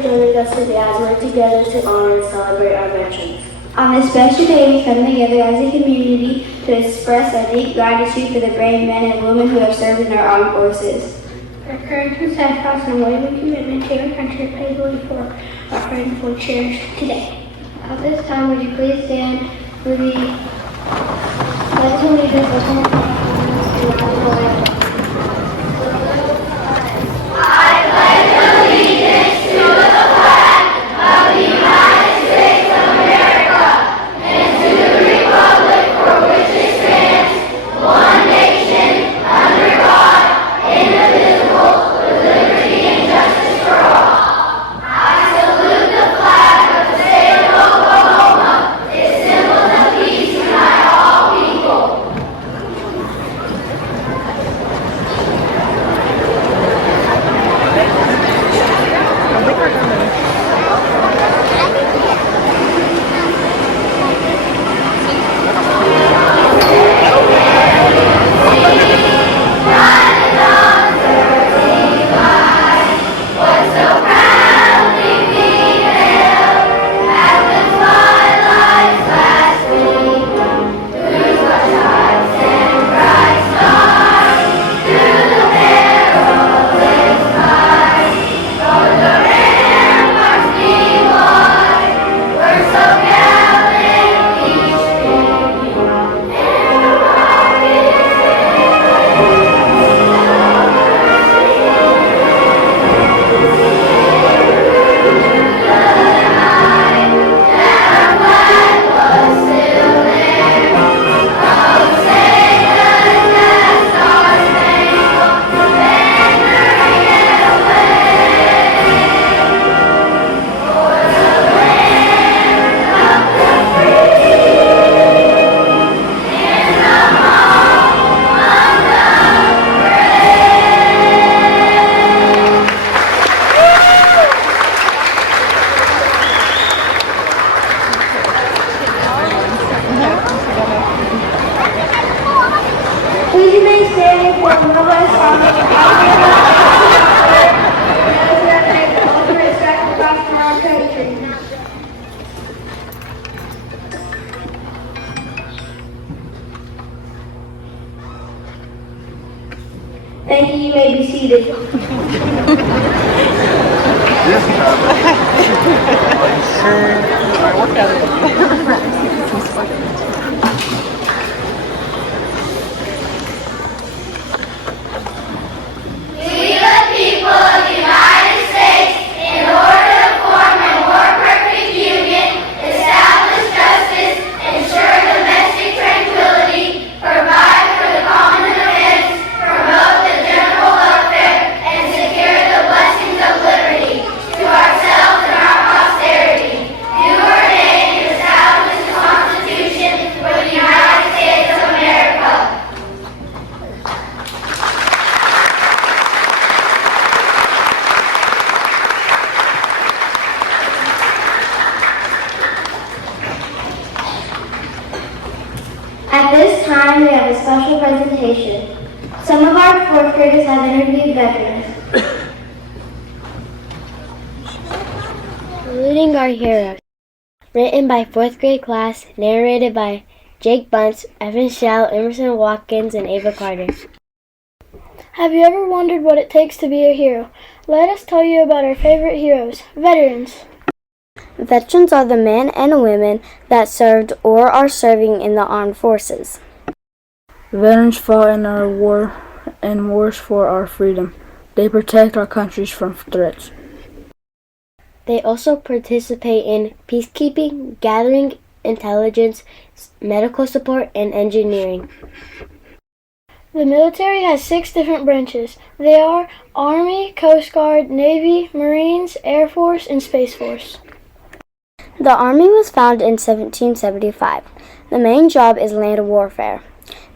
for joining us today as we work together to honor and celebrate our veterans. On this special day, we come together as a community to express our deep gratitude for the brave men and women who have served in our armed forces. Their courage and steadfast and unwavering commitment to our country pays way for our friends we cherish today. At this time, would you please stand for the pledge of allegiance of the United States? Please remain standing for the mobilized song of those who have made the ultimate sacrifice for our country. Thank you. You may be seated. At this time, we have a special presentation. Some of our fourth graders have interviewed veterans. Saluting Our Heroes. Written by fourth grade class, narrated by Jake Bunce, Evan Schell, Emerson Watkins, and Ava Carter. Have you ever wondered what it takes to be a hero? Let us tell you about our favorite heroes, veterans. Veterans are the men and women that served or are serving in the armed forces. Veterans fought in our wars for our freedom. They protect our countries from threats. They also participate in peacekeeping, gathering intelligence, medical support, and engineering. The military has 6 different branches. They are Army, Coast Guard, Navy, Marines, Air Force, and Space Force. The Army was founded in 1775. The main job is land warfare.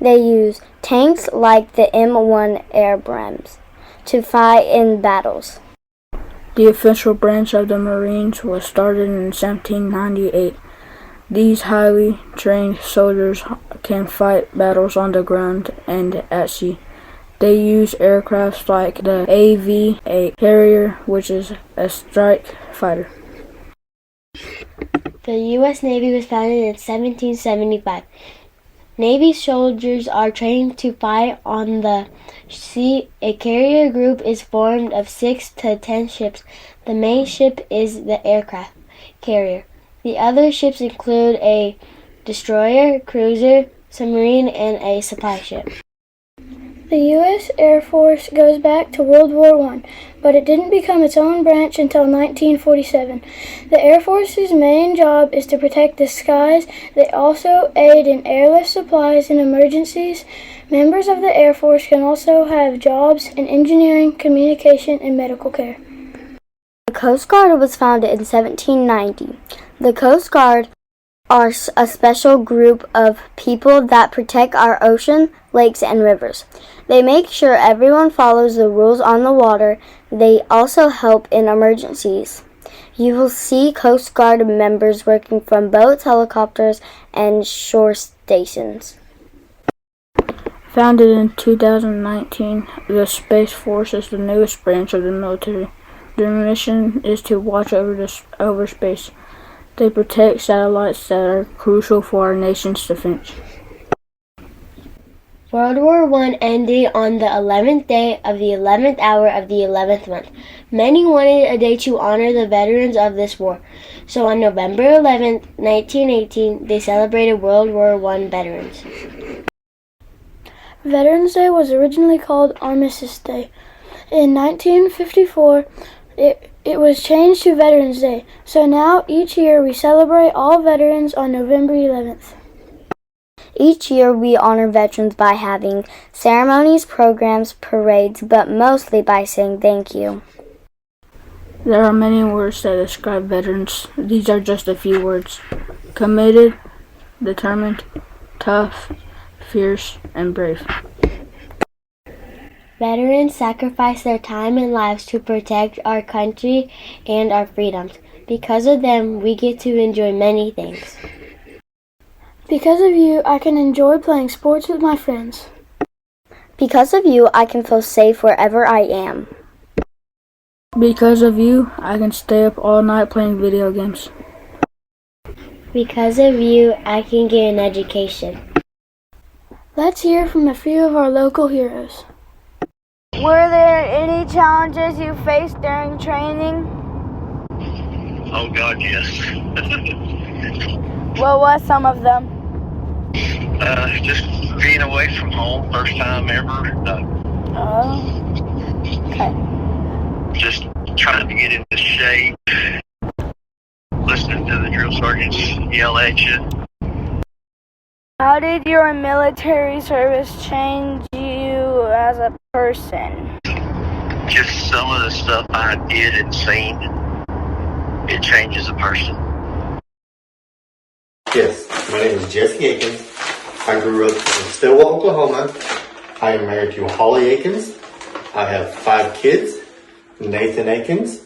They use tanks like the M1 Abrams to fight in battles. The official branch of the Marines was started in 1798. These highly trained soldiers can fight battles on the ground and at sea. They use aircraft like the AV-8 carrier, which is a strike fighter. The U.S. Navy was founded in 1775. Navy soldiers are trained to fight on the sea. A carrier group is formed of 6 to 10 ships. The main ship is the aircraft carrier. The other ships include a destroyer, cruiser, submarine, and a supply ship. The U.S. Air Force goes back to World War I, but it didn't become its own branch until 1947. The Air Force's main job is to protect the skies. They also aid in airlift supplies in emergencies. Members of the Air Force can also have jobs in engineering, communication, and medical care. The Coast Guard was founded in 1790. The Coast Guard are a special group of people that protect our ocean, lakes, and rivers. They make sure everyone follows the rules on the water. They also help in emergencies. You will see Coast Guard members working from boats, helicopters, and shore stations. Founded in 2019, the Space Force is the newest branch of the military. Their mission is to watch over space. They protect satellites that are crucial for our nation's defense. World War I ended on the 11th day of the 11th hour of the 11th month. Many wanted a day to honor the veterans of this war. So on November 11th, 1918, they celebrated World War I veterans. Veterans Day was originally called Armistice Day. In 1954, it was changed to Veterans Day. So now each year we celebrate all veterans on November 11th. Each year we honor veterans by having ceremonies, programs, parades, but mostly by saying thank you. There are many words that describe veterans. These are just a few words: committed, determined, tough, fierce, and brave. Veterans sacrifice their time and lives to protect our country and our freedoms. Because of them, we get to enjoy many things. Because of you, I can enjoy playing sports with my friends. Because of you, I can feel safe wherever I am. Because of you, I can stay up all night playing video games. Because of you, I can get an education. Let's hear from a few of our local heroes. Were there any challenges you faced during training? Oh God, yes. What was some of them? Just being away from home, first time ever. Okay. Just trying to get into shape, listening to the drill sergeants yell at you. How did your military service change you as a person? Just some of the stuff I did and seen, it changes a person. Yes, my name is Jesse Akins. I grew up in Stillwell, Oklahoma. I am married to Holly Akins. I have 5 kids: Nathan Akins,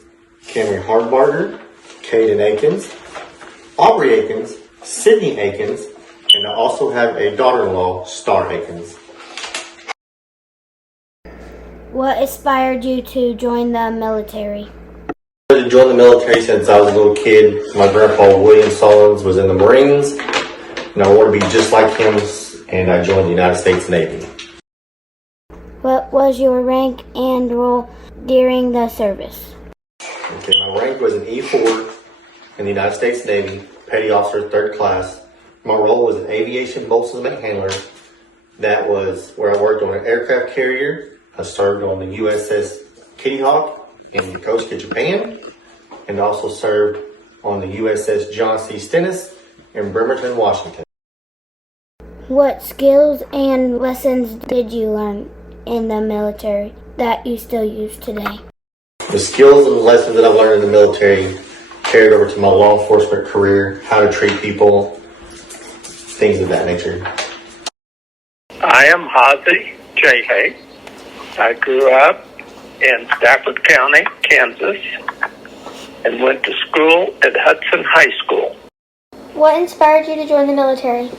Cameron Hardbarger, Caden Akins, Aubrey Akins, Sydney Akins, and I also have a daughter-in-law, Star Akins. What inspired you to join the military? I wanted to join the military since I was a little kid. My grandpa, William Solons, was in the Marines, and I wanted to be just like him, and I joined the United States Navy. What was your rank and role during the service? Okay, my rank was an E4 in the United States Navy, Petty Officer, 3rd class. My role was an aviation boatswain handler. That was where I worked on an aircraft carrier. I served on the USS Kitty Hawk in Yokosuka, Japan, and also served on the USS John C. Stennis in Bremerton, Washington. What skills and lessons did you learn in the military that you still use today? The skills and lessons that I've learned in the military carried over to my law enforcement career, how to treat people, things of that nature. I am Hazy J. Hay. I grew up in Stafford County, Kansas, and went to school at Hudson High School. What inspired you to join the military?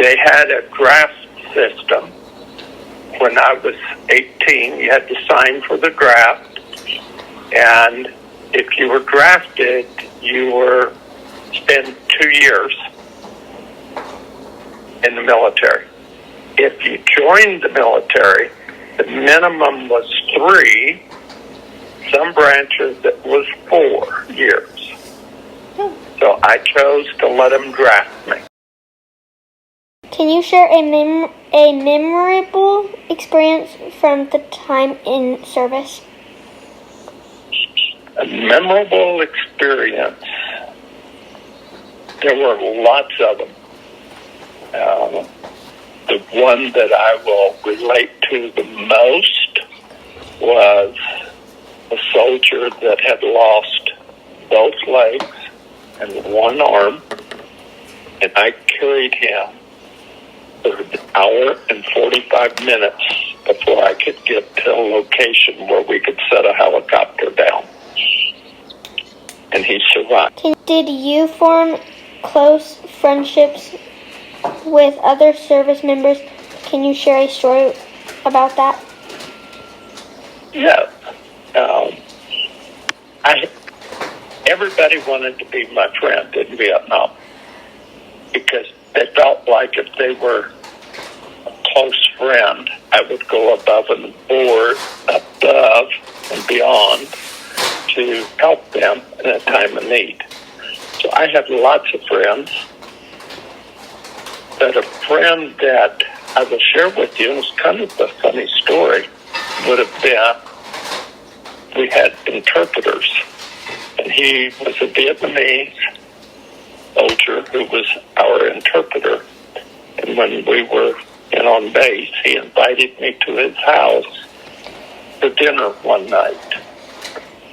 They had a draft system. When I was 18, you had to sign for the draft, And if you were drafted, you were spend 2 years in the military. If you joined the military, the minimum was 3. Some branches it was 4 years. So I chose to let them draft me. Can you share a memorable experience from the time in service? A memorable experience. There were lots of them. The one that I will relate to the most was a soldier that had lost both legs and one arm, and I carried him for an hour and 45 minutes before I could get to a location where we could set a helicopter down. And he survived. Did you form close friendships with other service members? Can you share a story about that? Yeah. Everybody wanted to be my friend in Vietnam because they felt like if they were a close friend, I would go above and beyond to help them in a time of need. So I had lots of friends, but a friend that I will share with you, and it's kind of a funny story, would have been, we had interpreters, and he was a Vietnamese soldier who was our interpreter. And when we were on base, he invited me to his house for dinner one night.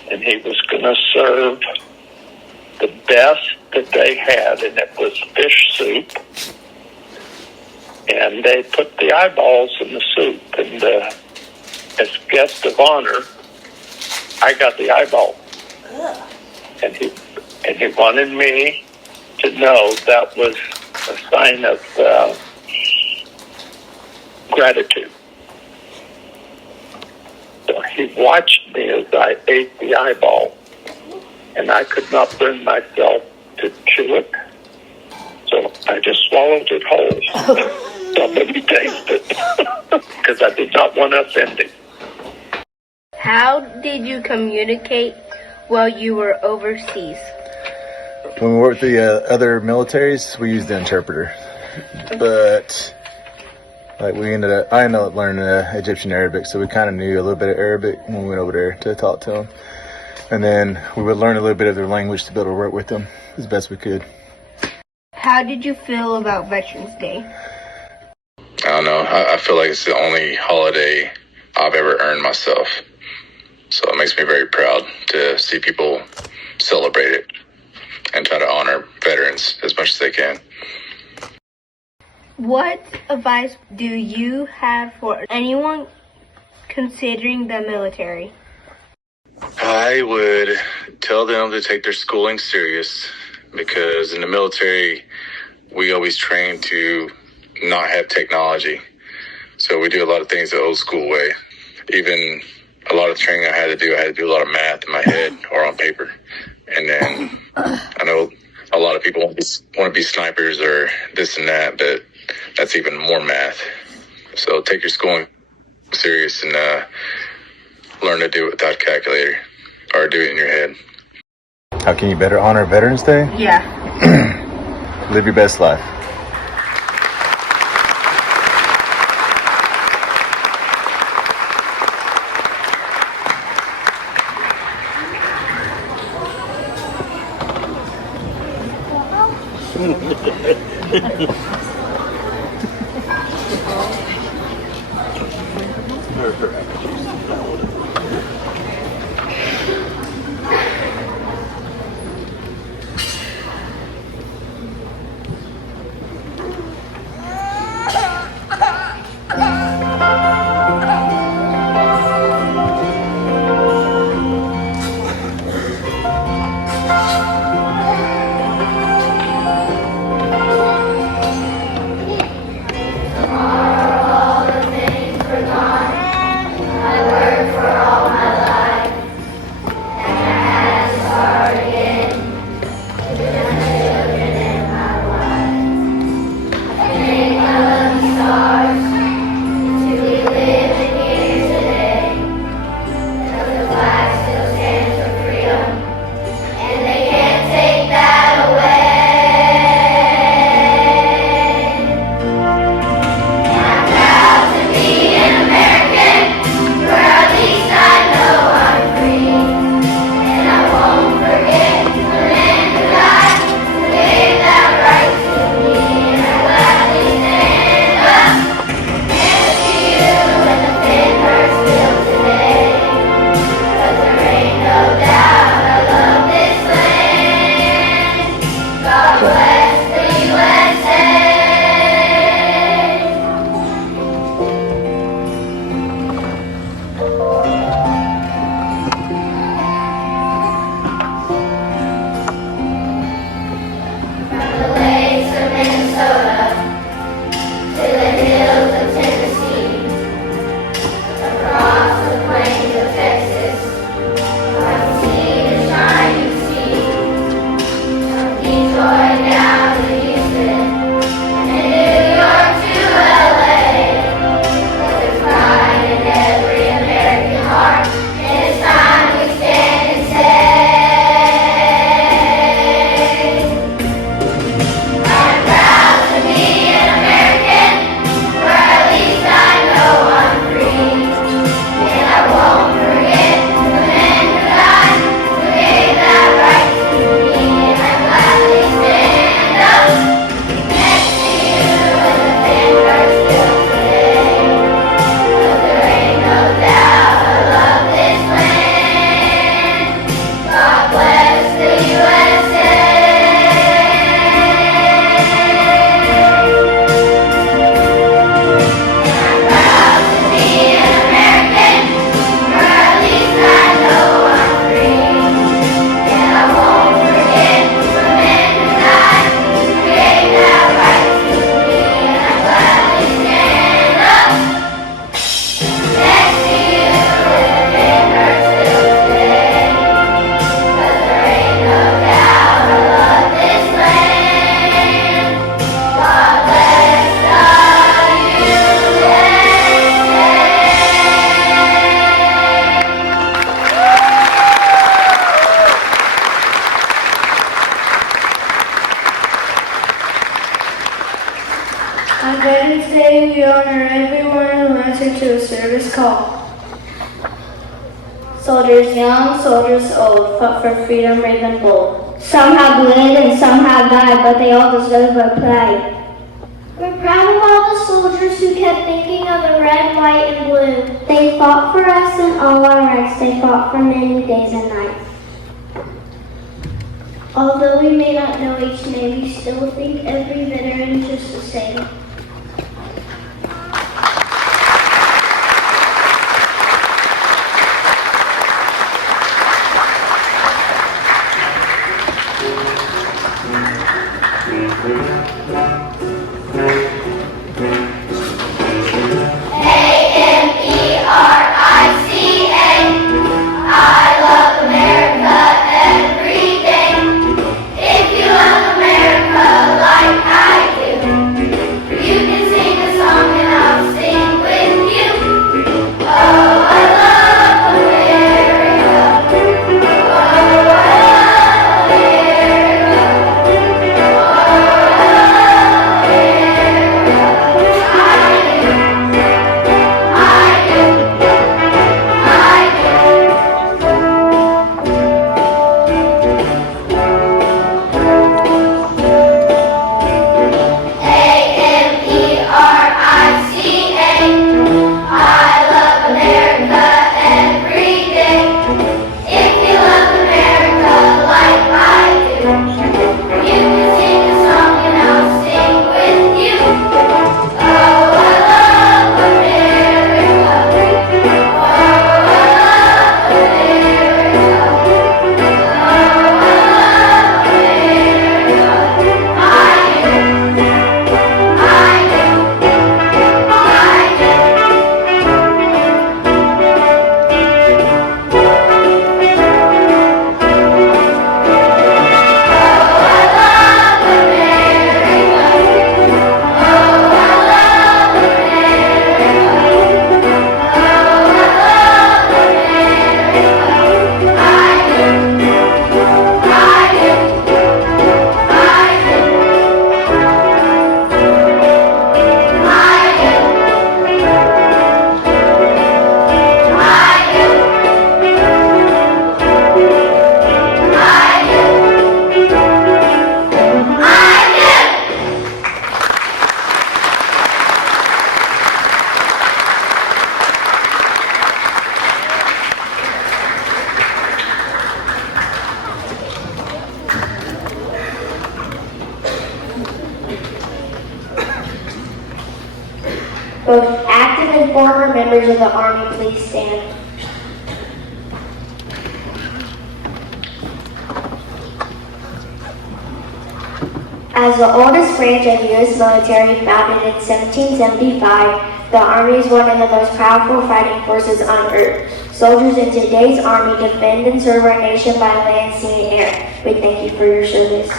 And he was going to serve the best that they had, and it was fish soup. And they put the eyeballs in the soup, and as guest of honor, I got the eyeball. And he wanted me to know that was a sign of gratitude. So he watched me as I ate the eyeball, and I could not bring myself to chew it. So I just swallowed it whole. Don't let me taste it, because I did not want to offend him. How did you communicate while you were overseas? When we worked with the other militaries, we used the interpreter. But I ended up learning Egyptian Arabic, so we kind of knew a little bit of Arabic when we went over there to talk to them. And then we would learn a little bit of their language to be able to work with them as best we could. How did you feel about Veterans Day? I don't know. I feel like it's the only holiday I've ever earned myself. So it makes me very proud to see people celebrate it and try to honor veterans as much as they can. What advice do you have for anyone considering the military? I would tell them to take their schooling serious, because in the military, we always train to not have technology. So we do a lot of things the old school way. Even a lot of training I had to do a lot of math in my head or on paper. And then I know a lot of people want to be snipers or this and that, but that's even more math. So take your schooling serious and learn to do it without a calculator, or do it in your head. How can you better honor Veterans Day? Yeah. Live your best life. On Veterans Day, we honor everyone who answered to a service call. Soldiers young, soldiers old, fought for freedom, brave and bold. Some have lived and some have died, but they all deserve our pride. We're proud of all the soldiers who kept thinking of the red, white, and blue. They fought for us and all our rights. They fought for many days and nights. Although we may not know each name, we still think every veteran just the same. Both active and former members of the Army, please stand. As the oldest branch of the U.S. military, founded in 1775, the Army is one of the most powerful fighting forces on earth. Soldiers in today's Army defend and serve our nation by land, sea, and air. We thank you for your service.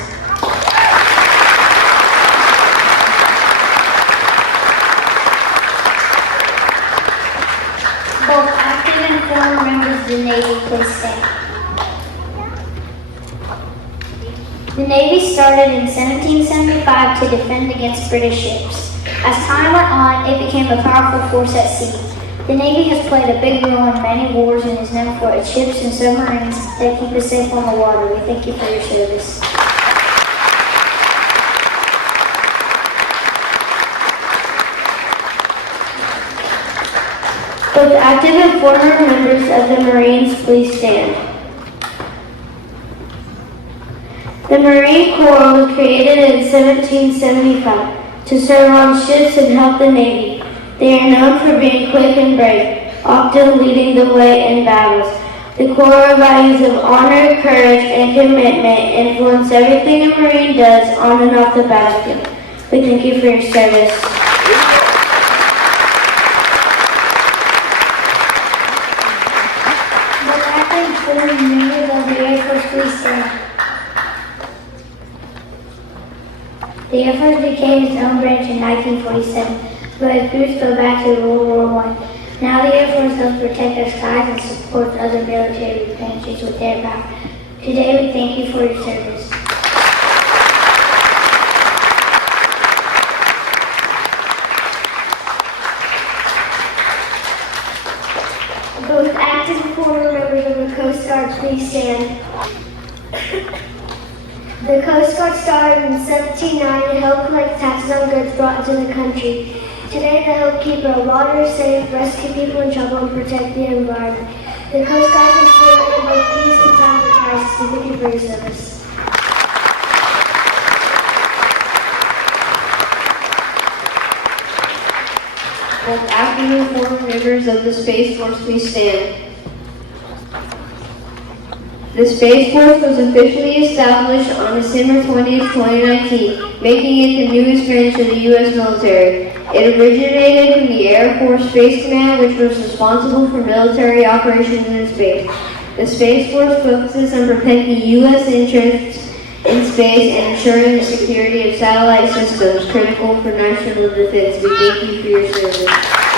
Both active and former members of the Navy, please stand. The Navy started in 1775 to defend against British ships. As time went on, it became a powerful force at sea. The Navy has played a big role in many wars and is known for its ships and submarines that keep us safe on the water. We thank you for your service. Both active and former members of the Marines, please stand. The Marine Corps was created in 1775 to serve on ships and help the Navy. They are known for being quick and brave, often leading the way in battles. The core values of honor, courage, and commitment influence everything a Marine does on and off the battlefield. We thank you for your service. Both active and former members of the Air Force, please stand. The Air Force became its own branch in 1947, but its roots go back to World War I. Now the Air Force helps protect our skies and supports other military branches with air power. Today we thank you for your service. started in 1790 to help collect taxes on goods brought into the country. Today they help keep our water safe, rescue people in trouble, and protect the environment. The Coast Guard is here in both peace and times of crisis. Thank you for your service. Both active and former members of the Space Force, please stand. The Space Force was officially established on December 20th, 2019, making it the newest branch of the U.S. military. It originated from the Air Force Space Command, which was responsible for military operations in space. The Space Force focuses on protecting U.S. interests in space and ensuring the security of satellite systems critical for national defense. We thank you for your service.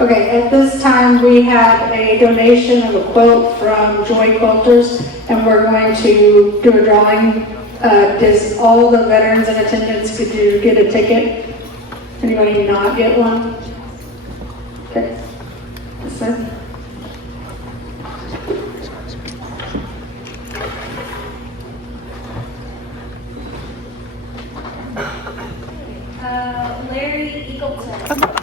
Okay, at this time we have a donation of a quilt from Joy Quilters, and we're going to do a drawing. Does all the veterans in attendance get a ticket? Anybody not get one? Okay. Yes, sir. Larry Eagleton.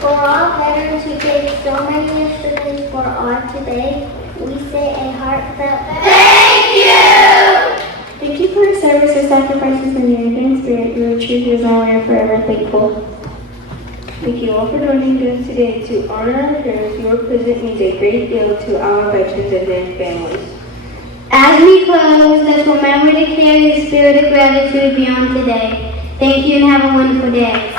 For all veterans who gave so many yesterdays for our today, we say a heartfelt thank you! Thank you for your service, your sacrifices, and your enduring spirit. You are true heroes, and we are forever thankful. Thank you all for joining us today to honor our heroes. Your presence means a great deal to our veterans and their families. As we close, let's remember to carry the spirit of gratitude beyond today. Thank you and have a wonderful day.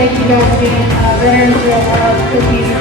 Thank you guys again. Veterans of cookies